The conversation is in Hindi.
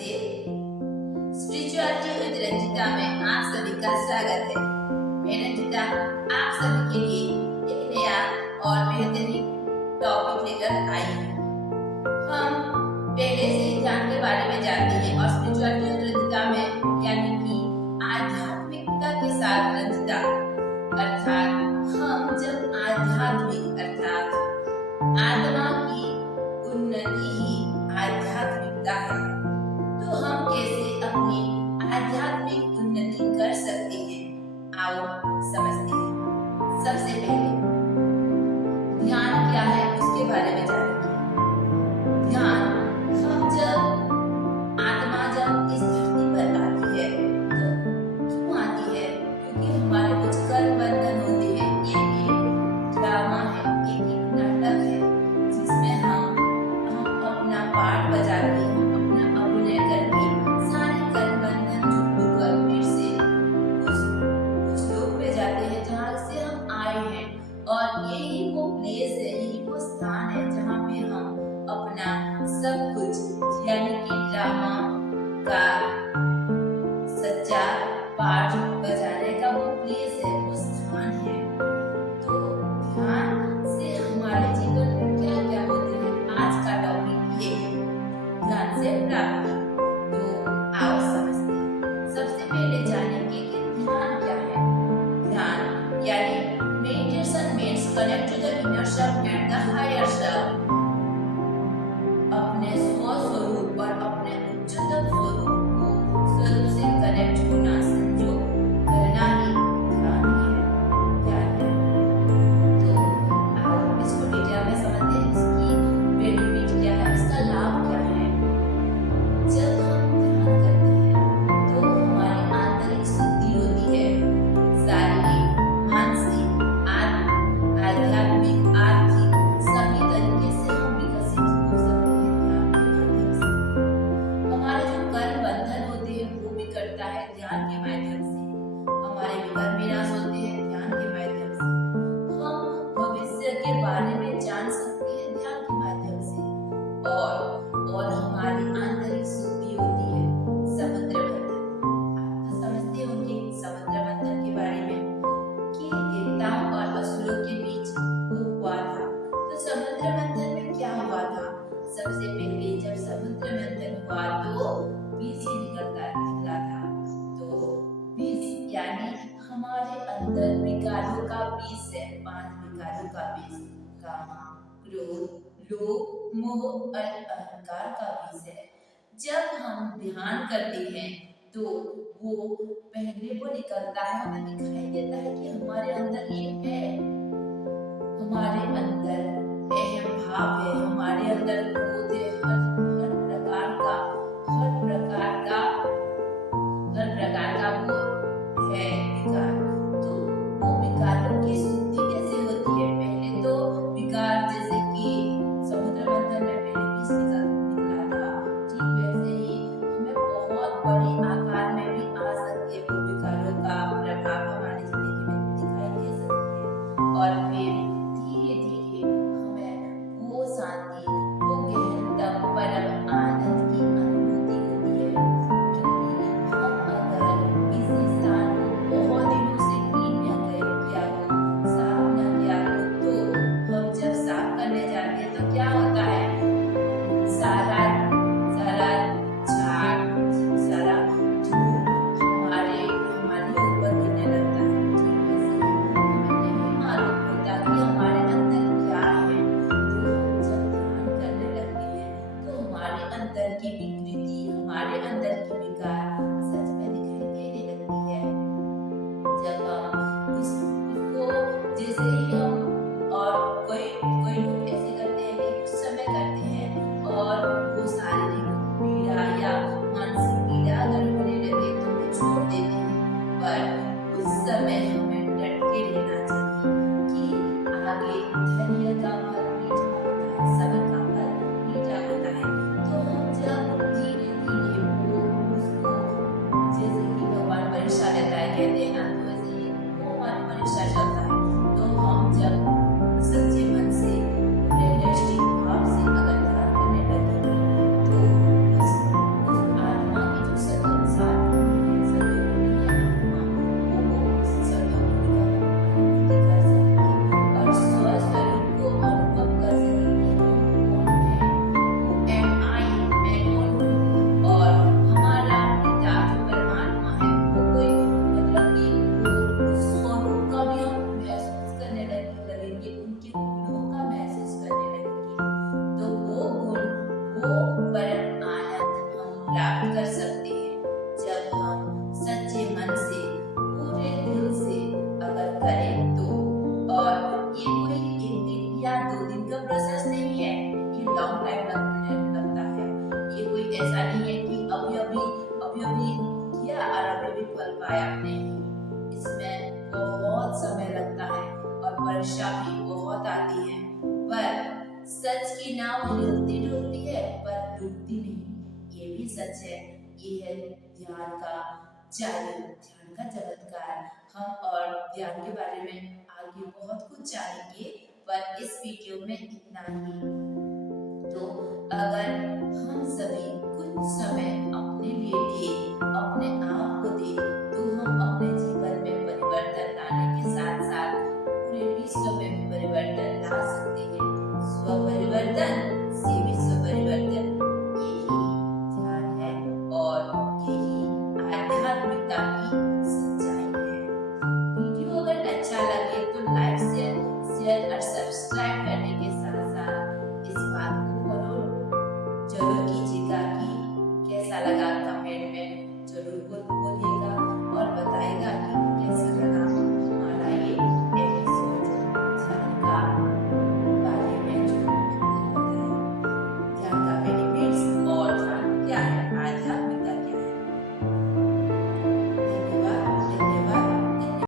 नमस्ते। स्पिरिचुअलिटी विद रंजिता में आप सभी का स्वागत है। मैं रंजिता आप सभी के लिए एक नया और बेहतरीन टॉपिक लेकर आई हूँ। हम पहले से ही ध्यान के बारे में जानते हैं और स्पिरिचुअलिटी विद रंजिता में यानी कि आध्यात्मिकता के साथ रंजिता अर्थात हम जब आध्यात्मिक अर्थात आत्मा की उन्नति ही आध्यात्मिकता है, तो हम कैसे अपनी आध्यात्मिक उन्नति कर सकते हैं, आओ समझते हैं। सबसे पहले ध्यान क्या है उसके बारे में जानेंगे। ध्यान हम जब आत्मा जब इस धरती पर आती है तो क्यों आती है? क्योंकि हमारे कुछ कर्म बंधन होते हैं। ये एक ड्रामा है, एक नाटक है जिसमें हम अपना पार्ट बजा के अपना अभिनय करके सारे कर्म बंधन छुप कर फिर से उस लोक पे जाते हैं जहाँ से हम आए हैं, और यही वो प्लेस है, यही वो स्थान है जहाँ पे हम अपना सब कुछ यानी कि ड्रामा का सच्चा पार्ट बजाने का वो प्लेस है, वो स्थान है। तो ध्यान से हमारे जीवन में क्या क्या होते हैं, आज का टॉपिक ये है, ध्यान से प्राप्ति। तो आओ समझते हैं। सबसे पहले जानेंगे कि ध्यान क्या है। ध्यान यानी meditation means connect to the inner self and the higher self. अपने स्वस्वरूप और अपने उच्चतम स्वरूप से कनेक्ट होना, संयोग करना ही ध्यान है। तो आओ इसको डिटेल में समझते हैं। इसकी बेनिफिट क्या है, इसका लाभ क्या है। जब हम ध्यान करते हैं तो हमारी आंतरिक शुद्धि होती है, शारीरिक, मानसिक, आध्यात्मिक, आर्थिक सभी तरीके से हम विकसित हो सकते हैं ध्यान के माध्यम से। हमारे जो कर्म बंधन होते हैं वो भी कटता है ध्यान के माध्यम से। हमारे विकार विनाश होते हैं ध्यान के माध्यम से। हम भविष्य के बारे में जान सकते हैं ध्यान के माध्यम से। और हमारी आंतरिक शुद्धि होती है समुद्र मंथन। आप तो समझते होंगे समुद्र मंथन के बारे में कि देवताओं और असुरों के बीच वो हुआ था। तो समुद्र मंथन में क्या हुआ था? सबसे पहले जब समुद्र मंथन हुआ तो बीज ही निकला था। तो बीज यानी हमारे अंदर विकारों का बीज है, 5 विकारों का बीज, काम, क्रोध, लोभ, मोह और अहंकार का बीज है। जब हम ध्यान करते हैं तो वो पहले वो निकलता है, हमें दिखाई देता है कि हमारे अंदर ये है, हमारे अंदर अहम भाव है, हमारे अंदर क्रोध है, हर प्रकार का वो है विकार। तो वो विकारों की शुद्धि कैसे होती है? पहले तो विकार जैसे कि समुद्र मंथन में पहले बीज निकला था, ठीक वैसे ही हमें बहुत बड़े आकार में भी आ सकती है वो विकारों का प्रभाव हमारी जिंदगी में दिखाई दे सकती है। और फिर धीरे धीरे हमें वो शांति, वो गहनतम परम आनंद की अनुभूति होती है। क्योंकि हम अगर किसी स्थान को बहुत दिनों से क्लीन न किया हो, साफ न किया हो, तो हम जब साफ करने जाते हैं तो क्या होता है? सारा झाग, सारा धूल हमारे ऊपर गिरने लगता है। ठीक वैसे हमें नहीं मालूम होता कि हमारे अंदर क्या है। तो जब ध्यान करने लगते हैं तो हमारे अंदर की विकृति, हमारे अंदर की विकार सच में दिखाई देने लगती है। जब हम उसको जैसे ही हम और कोई लोग ऐसे करते हैं कि कुछ समय करते हैं और वो शारीरिक पीड़ा या मानसिक पीड़ा अगर होने लगे तो वो छोड़ देते हैं। पर उस समय हमें डट के रहना चाहिए कि आगे धैर्य का फल मीठा होता है, सब्र का फल मीठा होता है। तो हम जब धीरे धीरे वो उसको जैसे कि भगवान परीक्षा लेता है कहते हैं ना, तो वैसे ही वो हमारी परीक्षा चलता है। तो हम जब सच्चे मन से रियलिस्टिक भाव से अगर ध्यान करने लगे तो उस परम आनंद हम प्राप्त कर सकते हैं जब हम सच्चे मन से पूरे दिल से अगर करें तो। और ये कोई एक दिन या 2 दिन का प्रोसेस नहीं है, ये लॉन्ग टाइम लगता है। ये कोई ऐसा नहीं है कि अभी अभी किया और अभी फल पाया, नहीं। इसमें बहुत समय लगता है और परेशानी बहुत आती है, पर सच की नाव हिलती डुलती है पर डूबती नहीं, ये भी सच है। ये है ध्यान का जादू, ध्यान का चमत्कार। हम और ध्यान के बारे में आगे बहुत कुछ जानेंगे, पर इस वीडियो में इतना ही। तो अगर हम सभी कुछ समय अपने लिए दे, अपने आप को दे, तो हम अपने जीवन में परिवर्तन लाने के साथ साथ पूरे विश्व में भी परिवर्तन ला सकते हैं। स्व परिवर्तन से विश्व परिवर्तन, यही ध्यान है और यही आध्यात्मिकता की सच्चाई है। वीडियो अगर अच्छा लगे तो लाइक शेयर और सब्सक्राइब करने के साथ साथ इस बात को फॉलो जरूर कीजिएगा कि कैसा लगा, कमेंट में जरूर